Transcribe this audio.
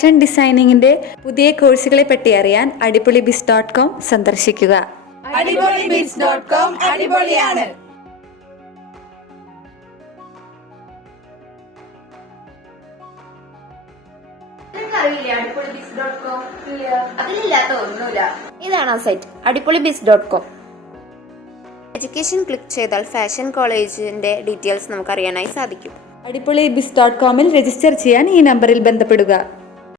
Fashion ഡിസൈനിങ്ങിന്റെ പുതിയ കോഴ്സുകളെ പറ്റി അറിയാൻ adipolybis.com സന്ദർശിക്കുക. adipolybis.com അടിപൊളിയാണ്. അതിലില്ലാത്ത ഒന്നുമില്ല. ഇതാണ് ആ സൈറ്റ് adipolybis.com. എഡ്യൂക്കേഷൻ ക്ലിക്ക് ചെയ്താൽ ഫാഷൻ കോളേജിന്റെ ഡീറ്റെയിൽസ് നമുക്ക് അറിയാനായി സാധിക്കും. adipolybis.com രജിസ്റ്റർ ചെയ്യാൻ ഈ നമ്പറിൽ ബന്ധപ്പെടുക.